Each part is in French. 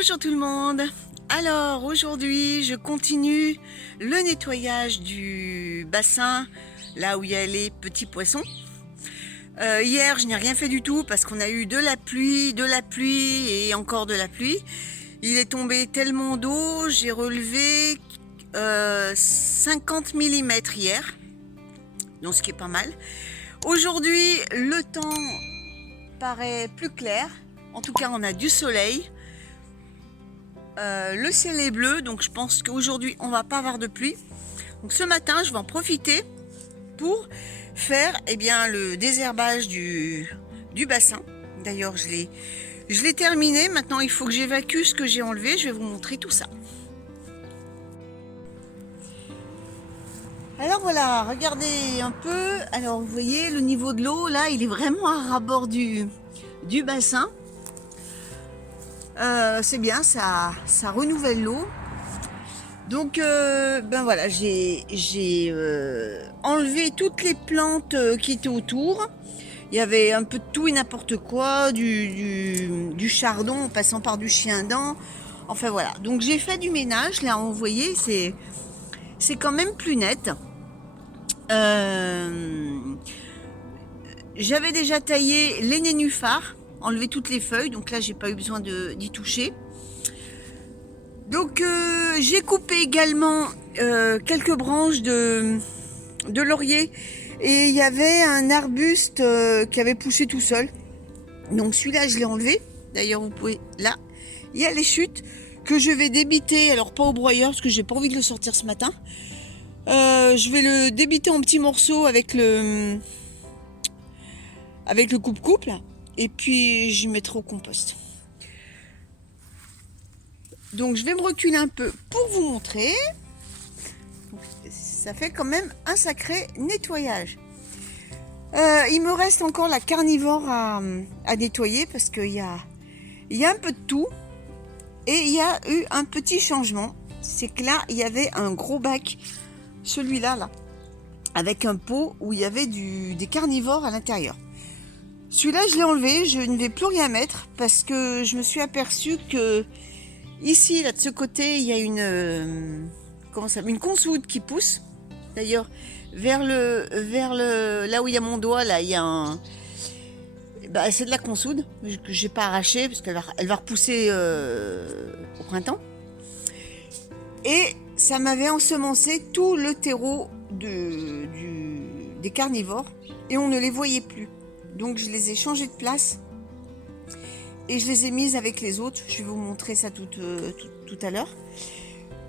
Bonjour tout le monde. Alors aujourd'hui je continue le nettoyage du bassin là où il y a les petits poissons. Hier je n'ai rien fait du tout parce qu'on a eu de la pluie et encore de la pluie. Il est tombé tellement d'eau, j'ai relevé 50 mm hier, donc ce qui est pas mal. Aujourd'hui le temps paraît plus clair, en tout cas on a du soleil. Le ciel est bleu, donc je pense qu'aujourd'hui on va pas avoir de pluie. Donc ce matin je vais en profiter pour faire le désherbage du bassin. D'ailleurs je l'ai terminé. Maintenant il faut que j'évacue ce que j'ai enlevé. Je vais vous montrer tout ça. Alors voilà, regardez un peu. Alors vous voyez le niveau de l'eau là, il est vraiment à ras-bord du bassin. C'est bien, ça renouvelle l'eau. Donc voilà, j'ai enlevé toutes les plantes qui étaient autour. Il y avait un peu de tout et n'importe quoi, du chardon en passant par du chien-dent. Enfin voilà, donc j'ai fait du ménage. Là, vous voyez, c'est quand même plus net. J'avais déjà taillé les nénuphars, enlevé toutes les feuilles, donc là j'ai pas eu besoin d'y toucher. Donc j'ai coupé également quelques branches de laurier, et il y avait un arbuste qui avait poussé tout seul, donc celui-là je l'ai enlevé. D'ailleurs vous pouvez, là il y a les chutes que je vais débiter, alors pas au broyeur parce que j'ai pas envie de le sortir ce matin. Je vais le débiter en petits morceaux avec le coupe-coupe là. Et puis j'y mettrai au compost. Donc je vais me reculer un peu pour vous montrer. Ça fait quand même un sacré nettoyage. Il me reste encore la carnivore à nettoyer parce qu'il y a un peu de tout. Et il y a eu un petit changement. C'est que là, il y avait un gros bac, celui-là, là, avec un pot où il y avait des carnivores à l'intérieur. Celui-là, je l'ai enlevé, je ne vais plus rien mettre parce que je me suis aperçue que ici, là, de ce côté, il y a une consoude qui pousse. D'ailleurs, vers là où il y a mon doigt, là, il y a c'est de la consoude que j'ai pas arrachée parce qu'elle va repousser au printemps. Et ça m'avait ensemencé tout le terreau des carnivores et on ne les voyait plus. Donc je les ai changés de place et je les ai mises avec les autres. Je vais vous montrer ça tout à l'heure.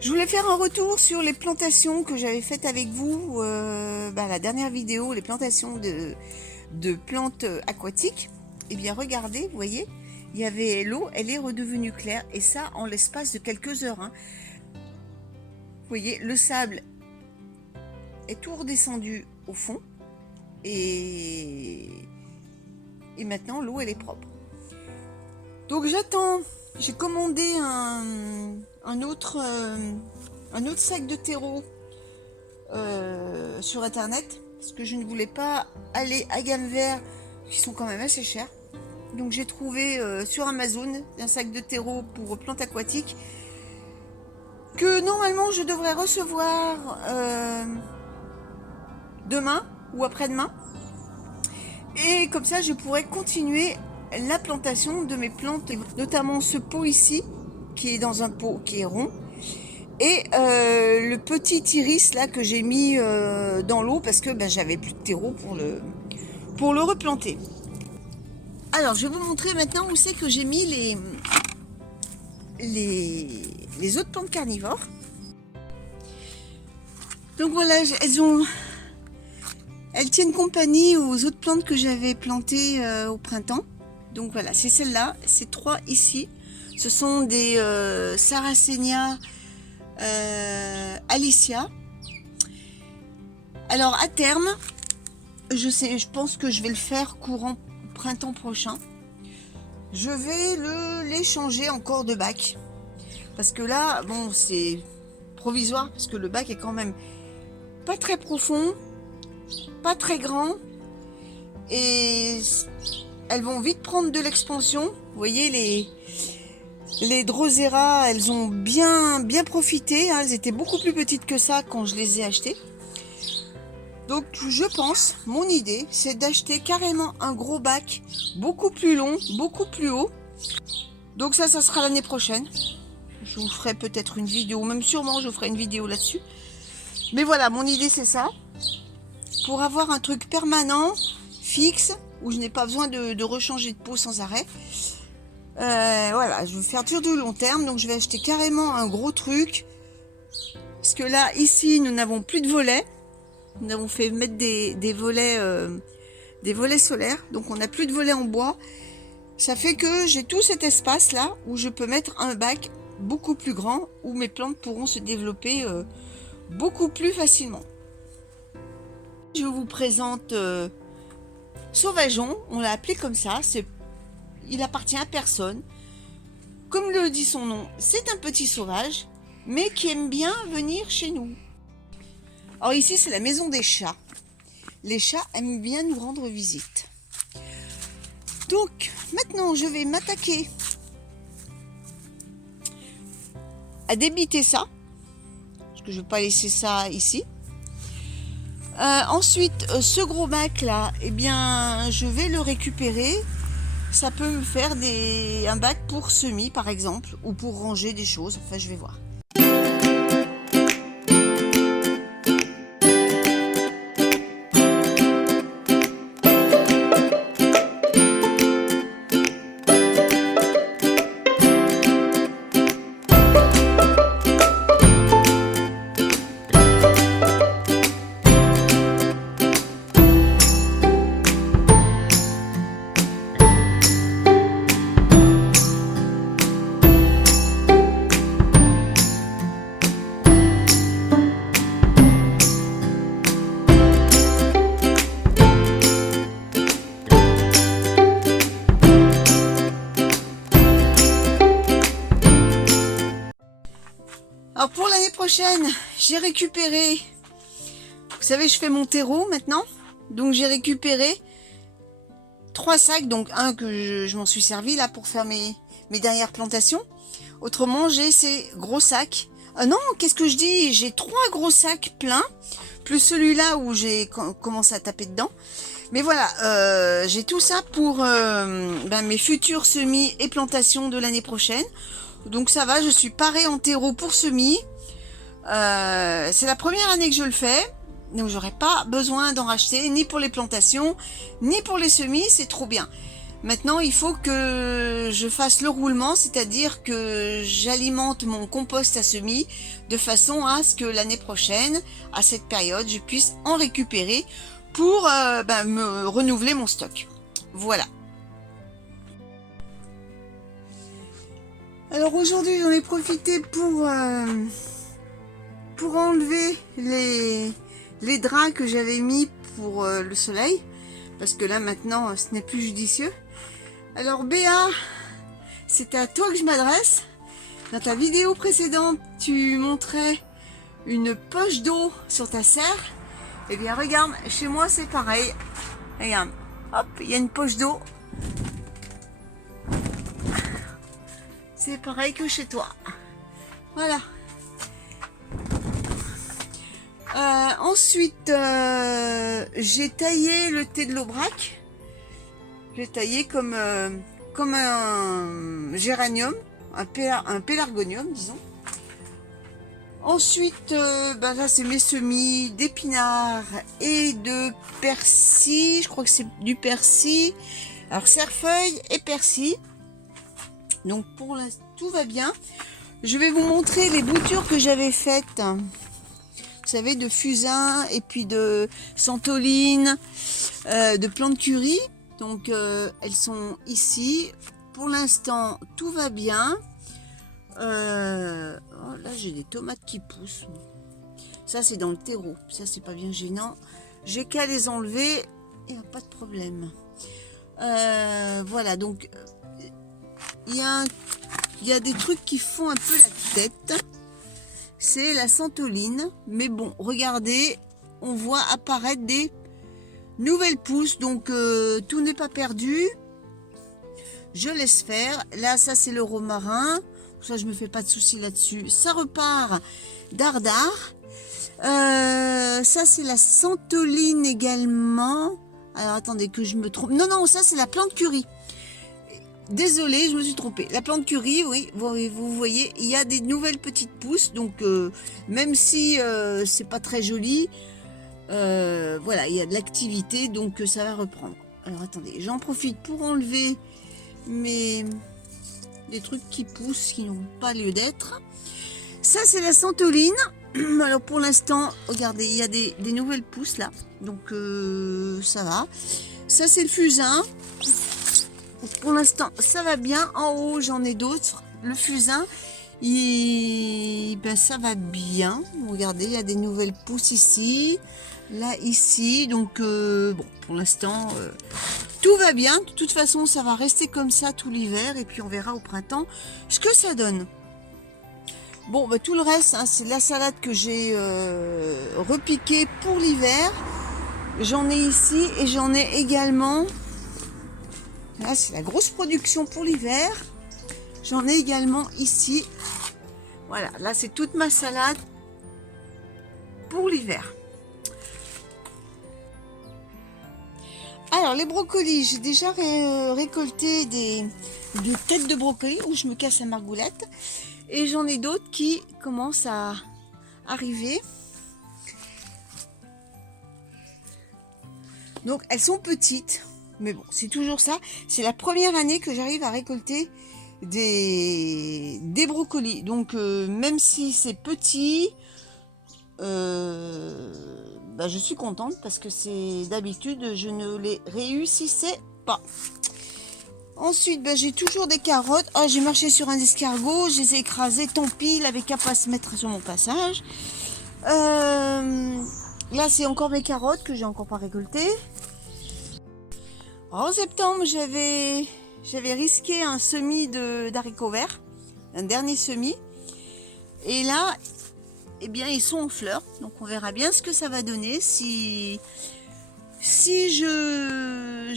Je voulais faire un retour sur les plantations que j'avais faites avec vous, la dernière vidéo, les plantations de plantes aquatiques. Et bien regardez, vous voyez, il y avait l'eau, elle est redevenue claire, et ça en l'espace de quelques heures. Vous voyez, le sable est tout redescendu au fond, et maintenant l'eau elle est propre. Donc j'attends, j'ai commandé un autre sac de terreau sur internet parce que je ne voulais pas aller à Gamme Vert qui sont quand même assez chers. Donc j'ai trouvé sur Amazon un sac de terreau pour plantes aquatiques que normalement je devrais recevoir demain ou après-demain, et comme ça je pourrais continuer la plantation de mes plantes, notamment ce pot ici qui est dans un pot qui est rond, et le petit iris là que j'ai mis dans l'eau parce que j'avais plus de terreau pour le replanter. Alors je vais vous montrer maintenant où c'est que j'ai mis les autres plantes carnivores. Donc voilà, elles tiennent compagnie aux autres plantes que j'avais plantées au printemps. Donc voilà, c'est celle-là, ces trois ici. Ce sont des Sarracenia Alicia. Alors à terme, je pense que je vais le faire courant printemps prochain. Je vais les changer encore de bac. Parce que là, bon, c'est provisoire parce que le bac est quand même pas très profond, pas très grand, et elles vont vite prendre de l'expansion. Vous voyez Les Drosera, elles ont bien profité, hein. Elles étaient beaucoup plus petites que ça quand je les ai achetées. Donc je pense, mon idée, c'est d'acheter carrément un gros bac, beaucoup plus long, beaucoup plus haut. Donc ça sera l'année prochaine. Je vous ferai peut-être une vidéo, même sûrement je ferai une vidéo là-dessus. Mais voilà, mon idée c'est ça. Pour avoir un truc permanent, fixe, où je n'ai pas besoin de rechanger de pot sans arrêt. Voilà, je veux faire sur du long terme, donc je vais acheter carrément un gros truc. Parce que là, ici, nous n'avons plus de volets. Nous avons fait mettre des volets solaires, donc on n'a plus de volets en bois. Ça fait que j'ai tout cet espace là où je peux mettre un bac beaucoup plus grand, où mes plantes pourront se développer beaucoup plus facilement. Je vous présente Sauvageon, on l'a appelé comme ça. Il appartient à personne. Comme le dit son nom, c'est un petit sauvage, mais qui aime bien venir chez nous. Alors ici, c'est la maison des chats. Les chats aiment bien nous rendre visite. Donc, maintenant, je vais m'attaquer à débiter ça. Parce que je ne vais pas laisser ça ici. Ensuite, ce gros bac là, eh bien, je vais le récupérer. Ça peut me faire un bac pour semis, par exemple, ou pour ranger des choses. Enfin, je vais voir. Alors pour l'année prochaine, j'ai récupéré, vous savez, je fais mon terreau maintenant, donc j'ai récupéré 3 sacs, donc un que je m'en suis servi là pour faire mes dernières plantations. Autrement, j'ai ces gros sacs. Ah non, qu'est-ce que je dis? J'ai 3 gros sacs pleins, plus celui-là où j'ai commencé à taper dedans. Mais voilà, j'ai tout ça pour mes futurs semis et plantations de l'année prochaine. Donc ça va, je suis parée en terreau pour semis. C'est la première année que je le fais. Donc j'aurai pas besoin d'en racheter, ni pour les plantations, ni pour les semis, c'est trop bien. Maintenant, il faut que je fasse le roulement, c'est-à-dire que j'alimente mon compost à semis de façon à ce que l'année prochaine, à cette période, je puisse en récupérer pour me renouveler mon stock. Voilà. Alors aujourd'hui, j'en ai profité pour enlever les draps que j'avais mis pour le soleil, parce que là maintenant, ce n'est plus judicieux. Alors Béa, c'est à toi que je m'adresse. Dans ta vidéo précédente, tu montrais une poche d'eau sur ta serre. Eh bien regarde, chez moi c'est pareil. Regarde, hop, il y a une poche d'eau. C'est pareil que chez toi. Voilà. Ensuite, j'ai taillé le thé de l'aubrac. J'ai taillé comme un géranium, un pélargonium, disons. Ensuite, là, c'est mes semis d'épinards et de persil. Je crois que c'est du persil. Alors, cerfeuil et persil. Donc, pour l'instant, tout va bien. Je vais vous montrer les boutures que j'avais faites. Vous savez, de fusain et puis de santoline, de plantes curry. Donc, elles sont ici. Pour l'instant, tout va bien. Oh, là, j'ai des tomates qui poussent. Ça, c'est dans le terreau. Ça, c'est pas bien gênant. J'ai qu'à les enlever et il n'y a pas de problème. Voilà, donc, il y a des trucs qui font un peu la tête. C'est la santoline. Mais bon, regardez, on voit apparaître des nouvelles pousses. Donc, tout n'est pas perdu. Je laisse faire. Là, ça, c'est le romarin. Ça, je me fais pas de soucis là-dessus. Ça repart dardard. Ça, c'est la santoline également. Alors, attendez que je me trompe. Non, non, ça, c'est la plante curry. Désolée, je me suis trompée. La plante curry, oui, vous voyez, il y a des nouvelles petites pousses. Donc, même si c'est pas très joli, voilà, il y a de l'activité, donc ça va reprendre. Alors, attendez, j'en profite pour enlever des trucs qui poussent, qui n'ont pas lieu d'être. Ça, c'est la santoline. Alors, pour l'instant, regardez, il y a des nouvelles pousses là. Donc, ça va. Ça, c'est le fusain. Pour l'instant, ça va bien. En haut, j'en ai d'autres. Le fusain, ben, ça va bien. Regardez, il y a des nouvelles pousses ici. Là, ici. Donc, bon, pour l'instant, tout va bien. De toute façon, ça va rester comme ça tout l'hiver. Et puis, on verra au printemps ce que ça donne. Bon, bah, tout le reste, hein, c'est la salade que j'ai repiquée pour l'hiver. J'en ai ici et j'en ai également... Là, c'est la grosse production pour l'hiver. J'en ai également ici. Voilà, là, c'est toute ma salade pour l'hiver. Alors, les brocolis, j'ai déjà récolté des têtes de brocoli où je me casse la margoulette. Et j'en ai d'autres qui commencent à arriver. Donc, elles sont petites. Mais bon, c'est toujours ça. C'est la première année que j'arrive à récolter des brocolis. Donc, même si c'est petit, bah, je suis contente parce que c'est d'habitude, je ne les réussissais pas. Ensuite, bah, j'ai toujours des carottes. Oh, j'ai marché sur un escargot, je les ai écrasés. Tant pis, il avait qu'à pas se mettre sur mon passage. Là, c'est encore mes carottes que j'ai encore pas récoltées. En septembre, j'avais risqué un semis d'haricots verts, un dernier semis. Et là, eh bien, ils sont en fleurs. Donc, on verra bien ce que ça va donner si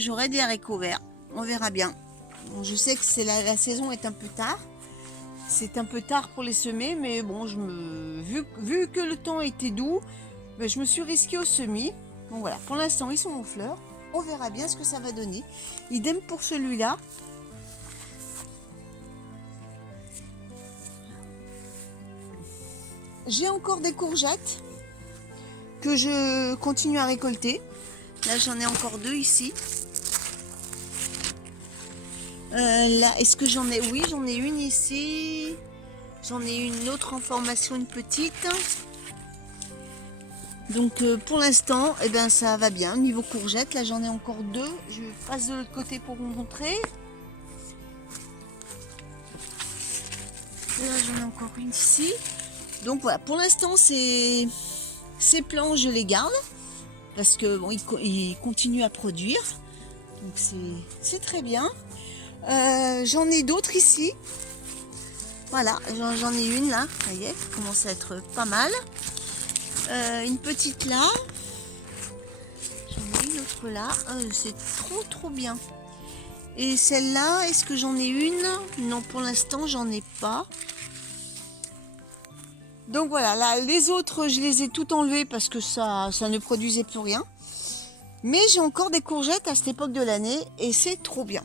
j'aurai des haricots verts. On verra bien. Bon, je sais que la saison est un peu tard. C'est un peu tard pour les semer, mais bon, vu que le temps était doux, ben, je me suis risquée au semis. Bon, voilà, pour l'instant, ils sont en fleurs. On verra bien ce que ça va donner. Idem pour celui-là. J'ai encore des courgettes que je continue à récolter. Là, j'en ai encore 2 ici. Là, est-ce que j'en ai? Oui, j'en ai une ici. J'en ai une autre en formation, une petite. Donc pour l'instant, eh ben, ça va bien. Niveau courgettes, là j'en ai encore 2. Je passe de l'autre côté pour vous montrer. Là j'en ai encore une ici. Donc voilà, pour l'instant ces plants je les garde. Parce que bon, ils continuent à produire. Donc c'est très bien. J'en ai d'autres ici. Voilà, j'en ai une là. Ça y est, ça commence à être pas mal. Une petite là, j'en ai une autre là, c'est trop bien. Et celle-là, est-ce que j'en ai une? Non, pour l'instant j'en ai pas. Donc voilà, là les autres je les ai toutes enlevées parce que ça ne produisait plus rien. Mais j'ai encore des courgettes à cette époque de l'année et c'est trop bien.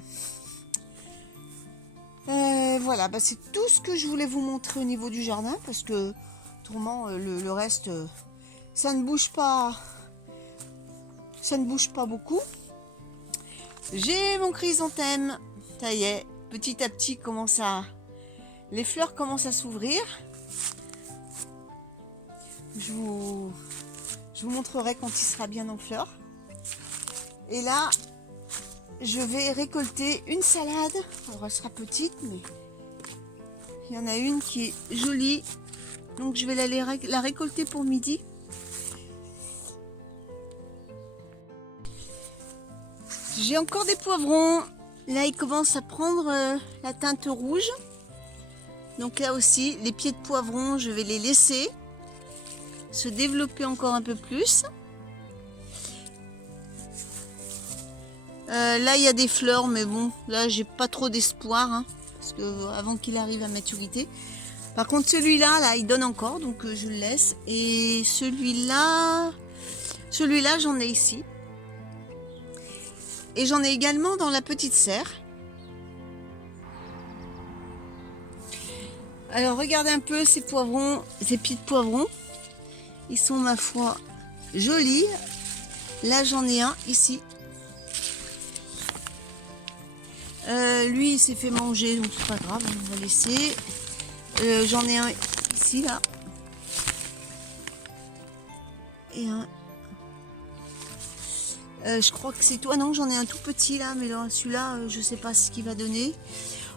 Voilà, bah, c'est tout ce que je voulais vous montrer au niveau du jardin parce que autrement le reste... ça ne bouge pas beaucoup. J'ai mon chrysanthème, ça y est, petit à petit les fleurs commencent à s'ouvrir. Je vous montrerai quand il sera bien en fleurs. Et là, je vais récolter une salade. Alors elle sera petite, mais il y en a une qui est jolie. Donc je vais la récolter pour midi. J'ai encore des poivrons. Là, ils commencent à prendre la teinte rouge. Donc là aussi, les pieds de poivrons, je vais les laisser se développer encore un peu plus. Là, il y a des fleurs, mais bon, là, j'ai pas trop d'espoir. Hein, parce parce que avant qu'il arrive à maturité. Par contre celui-là, là, il donne encore, donc je le laisse. Et celui-là j'en ai ici. Et j'en ai également dans la petite serre. Alors regardez un peu ces poivrons, ces pieds de poivrons. Ils sont ma foi jolis. Là j'en ai un ici. Lui il s'est fait manger donc c'est pas grave, on va laisser. J'en ai un ici là. Et un. Je crois que c'est toi. Non, j'en ai un tout petit là, mais celui-là, je sais pas ce qu'il va donner.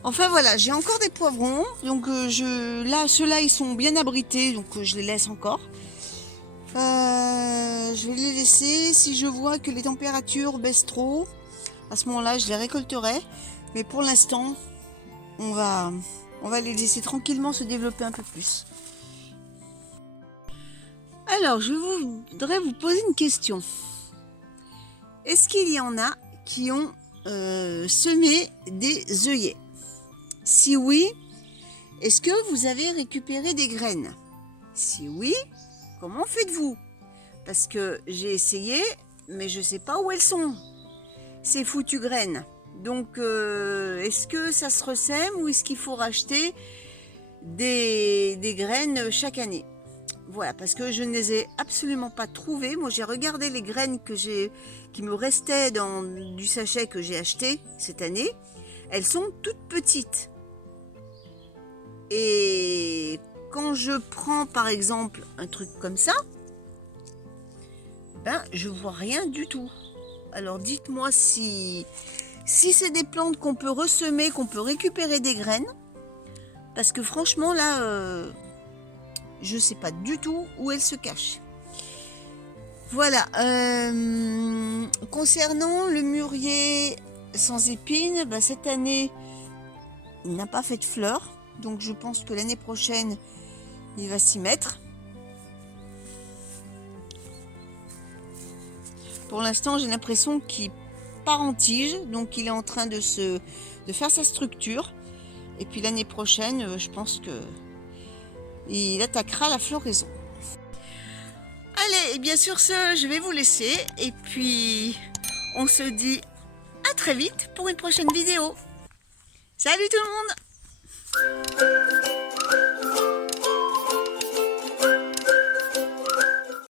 Enfin voilà, j'ai encore des poivrons. Donc là, ceux-là, ils sont bien abrités, donc je les laisse encore. Je vais les laisser. Si je vois que les températures baissent trop, à ce moment-là, je les récolterai. Mais pour l'instant, on va les laisser tranquillement se développer un peu plus. Alors, je voudrais vous poser une question. Est-ce qu'il y en a qui ont semé des œillets? Si oui, est-ce que vous avez récupéré des graines? Si oui, comment faites-vous? Parce que j'ai essayé, mais je ne sais pas où elles sont, ces foutues graines. Donc, est-ce que ça se ressème ou est-ce qu'il faut racheter des graines chaque année? Voilà, parce que je ne les ai absolument pas trouvées. Moi, j'ai regardé les graines qui me restaient dans du sachet que j'ai acheté cette année. Elles sont toutes petites. Et quand je prends, par exemple, un truc comme ça, ben, je vois rien du tout. Alors, dites-moi si c'est des plantes qu'on peut ressemer, qu'on peut récupérer des graines. Parce que franchement, là... je ne sais pas du tout où elle se cache. Voilà. Concernant le mûrier sans épines, bah, cette année, il n'a pas fait de fleurs. Donc je pense que l'année prochaine, il va s'y mettre. Pour l'instant, j'ai l'impression qu'il part en tige. Donc il est en train de faire sa structure. Et puis l'année prochaine, je pense que il attaquera la floraison. Allez, et bien sur ce, je vais vous laisser. Et puis, on se dit à très vite pour une prochaine vidéo. Salut tout le monde!